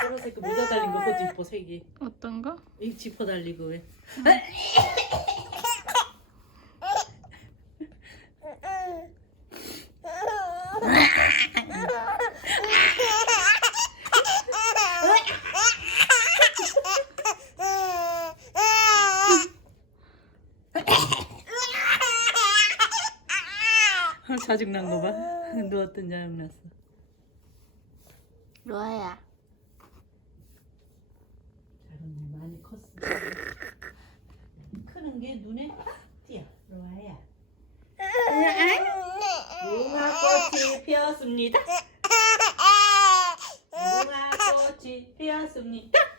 보라색 그 모자 달린 거 그거 이뻐 색이. 어떤 거? 이 지퍼 달리고 왜? 짜증난 거 봐. 누웠던 짜증났어. 로아야. 잘했네. 많이 컸어. 크는 게 눈에 띄어. 로아야. 무궁화꽃이 피었습니다. 무궁화꽃이 피었습니다.